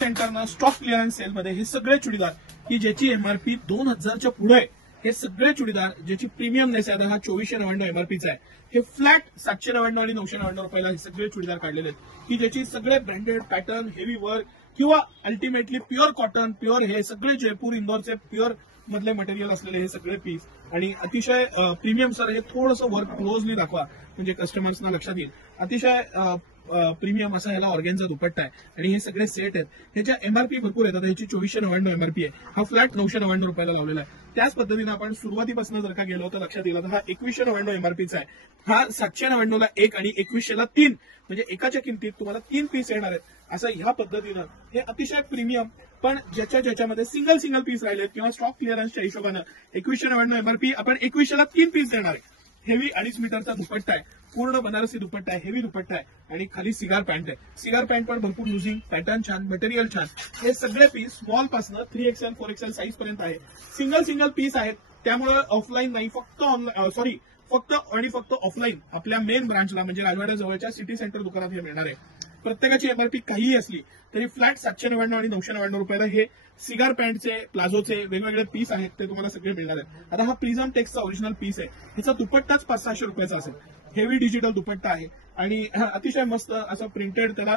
सेंटरनं stock clearance सेलमध्ये हे सगळे चुडीदार की ज्याची एमआरपी 2000च्या पुढे आहे, हे सगळे चुडीदार ज्याची प्रीमियमनेस आहे, हा 2499 एमआरपीचा आहे, हे फ्लॅट 799 आणि 999 रुपयाला हे सगळे चुडीदार काढलेले आहेत की ज्याची सगळे ब्रँडेड पॅटर्न, हेवी वर्क किंवा अल्टिमेटली प्युअर कॉटन, प्युअर हे सगळे जयपूर इंदोरचे प्युअर मधले मटेरियल असलेले हे सगळे पीस आणि अतिशय प्रीमियम सर. हे थोडंसं वर्क क्लोजली दाखवा म्हणजे कस्टमर्सना लक्षात येईल. अतिशय प्रीमियम असा ह्याला ऑर्गेनचा दुपट्टा आहे आणि हे सगळे सेट आहेत. ह्याच्या एमआरपी भरपूर येतात. ह्याची 2499 एमआरपी आहे. हा फ्लॅट 999 रुपयाला लावलेला आहे. त्याच पद्धतीने आपण सुरुवातीपासून जर का गेलो तर लक्षात येईल हा 2199 एमआरपीचा आहे. हा 799ला 1 आणि 2100ला 3 म्हणजे एकाच्या किमतीत तुम्हाला 3 पीस येणार आहेत. असं ह्या पद्धतीनं हे अतिशय प्रीमियम पण ज्याच्यामध्ये सिंगल पीस राहिलेत किंवा स्टॉक क्लिअरन्सच्या हिशोबानं 2199 एमआरपी आपण 2100ला 3 पीस देणार आहे. हेवी 2.5 मीटरचा दुपट्टा आहे, पूर्ण बनारसी दुपट्टा आहे, हेवी दुपट्टा आहे आणि खाली सिगार पॅन्ट आहे. सिगार पॅन्ट पण भरपूर लुझिंग, पॅटर्न छान, मटेरियल छान. हे सगळे पीस स्मॉल पासून 3XL 4XL साईज पर्यंत आहे. सिंगल पीस आहेत. त्यामुळे ऑफलाईन नाही, फक्त ऑफलाईन आपल्या मेन ब्रांचला म्हणजे राजवाड्या जवळच्या सिटी सेंटर दुकानात हे मिळणार आहे. प्रत्येकाची एमआरपी काहीही असली तरी फ्लॅट 799 आणि 999 रुपयाला हे सिगार पॅन्टचे, प्लाझोचे वेगवेगळे पीस आहेत ते तुम्हाला सगळे मिळणार आहेत. आता हा प्रिझम टेक्सचा ओरिजिनल पीस आहे. ह्याचा दुपट्टाच 500-600 रुपयाचा असेल. हेवी डिजिटल दुपट्टा आहे आणि अतिशय मस्त असं प्रिंटेड त्याला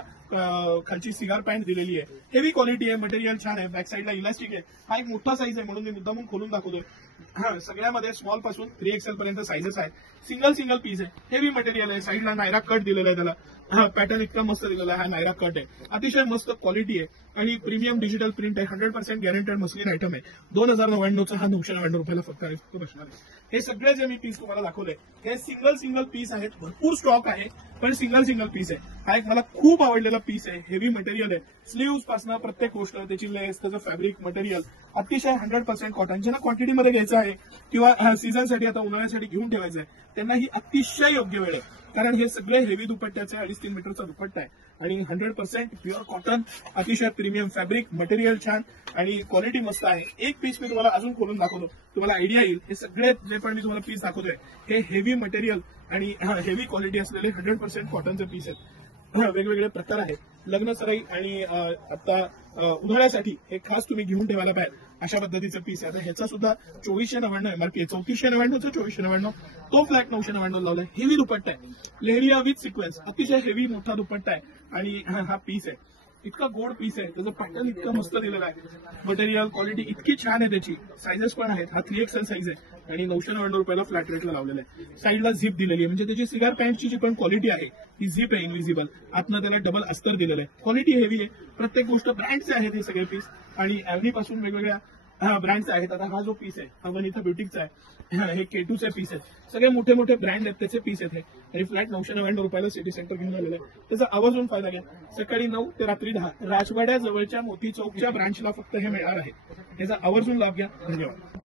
खालची सिगार पॅन्ट दिलेली आहे. हेवी क्वालिटी आहे, मटेरियल छान आहे, बॅक साईडला इलास्टिक आहे. हा एक मोठा साईज आहे म्हणून मी मुद्दामून खोलून दाखवतोय. सगळ्यामध्ये स्मॉल पासून 3XL पर्यंत साईजेस आहेत. सिंगल पीस आहे, हेवी मटेरियल आहे. साईडला नायरा कट दिलेला आहे, त्याला पॅटर्न इतका मस्त दिलेला आहे. हा नायरा कट आहे, अतिशय मस्त क्वालिटी आहे आणि प्रीमियम डिजिटल प्रिंट आहे. 100% गॅरंटेड मस्लिन आयटम आहे. 2099चा हा 999 रुपयाला फक्त बसणार आहे. हे सगळे जे मी पीस तुम्हाला दाखवले हे सिंगल पीस आहेत. भरपूर स्टॉक आहे पण सिंगल पीस आहे. हा एक मला खूप आवडलेला पीस आहे. हेवी मटेरियल आहे. स्लीव्स पासून प्रत्येक गोष्ट, त्याची लेस, त्याचं फॅब्रिक मटेरियल अतिशय 100% कॉटन. ज्यांना क्वांटिटीमध्ये घ्यायचं आहे किंवा सीझनसाठी आता उन्हाळ्यासाठी घेऊन ठेवायचं आहे त्यांना ही अतिशय योग्य वेळ आहे. कारण हे सगळे हेवी दुपट्ट्याचे 2.5-3 मीटरचा दुपट्टा आहे आणि 100% प्युअर कॉटन, अतिशय प्रीमियम फॅब्रिक, मटेरियल छान आणि क्वालिटी मस्त आहे. एक पीस मी तुम्हाला अजून खोलून दाखवतो, तुम्हाला आयडिया येईल. हे सगळे जे पण मी तुम्हाला पीस दाखवतोय हे हेवी मटेरियल आणि हेवी क्वालिटी असलेले 100% कॉटनचे पीस आहेत. वेगवेगळे प्रकार आहेत. लग्न सराई आणि आता उन्हाळ्यासाठी हे खास तुम्ही घेऊन ठेवायला पाहिजे अशा पद्धतीचे पीस आहे. आता ह्याचा सुद्धा 2499 एमआरपी आहे. 3499चा 2499 तो फ्लॅट 999 लावलाय. हेवी दुपट्टा आहे, लेहरिया विथ सिक्वेन्स, अतिशय हेवी मोठा दुपट्टा आहे आणि हा पीस आहे. इतका गोड पीस आहे, त्याचं पॅटर्न इतकं मस्त दिलेलं आहे. मटेरियल क्वालिटी इतकी छान आहे, त्याची साईजेस पण आहेत. हा 3XL साईज आहे आणि 999 रुपयाला फ्लॅट रेटला लावलेला आहे. साईडला झिप दिलेली आहे म्हणजे त्याची सिगार पॅन्टची जी पण क्वालिटी आहे ही झिप आहे इनविजिबल. आतनं त्याला डबल अस्तर दिलेलं आहे. क्वालिटी हेवी आहे. प्रत्येक गोष्ट ब्रँडचे आहेत हे सगळे पीस आणि ॲव्हनी पासून वेगवेगळ्या ब्रँड्स आहेत. आता हा जो पीस आहे हा वनिता ब्युटिकचा आहे. हे K2चे पीस आहेत. सगळे मोठे ब्रँड आहेत त्याचे पीस आहेत हे आणि फ्लॅट 999 रुपयाला सिटी सेंटर घेऊन आलेलं आहे. त्याचा आवर्जून फायदा घ्या. सकाळी 9 ते रात्री 10 राजवाड्या जवळच्या मोती चौकच्या ब्रांचला फक्त हे मिळणार आहे. त्याचा आवर्जून लाभ घ्या. धन्यवाद.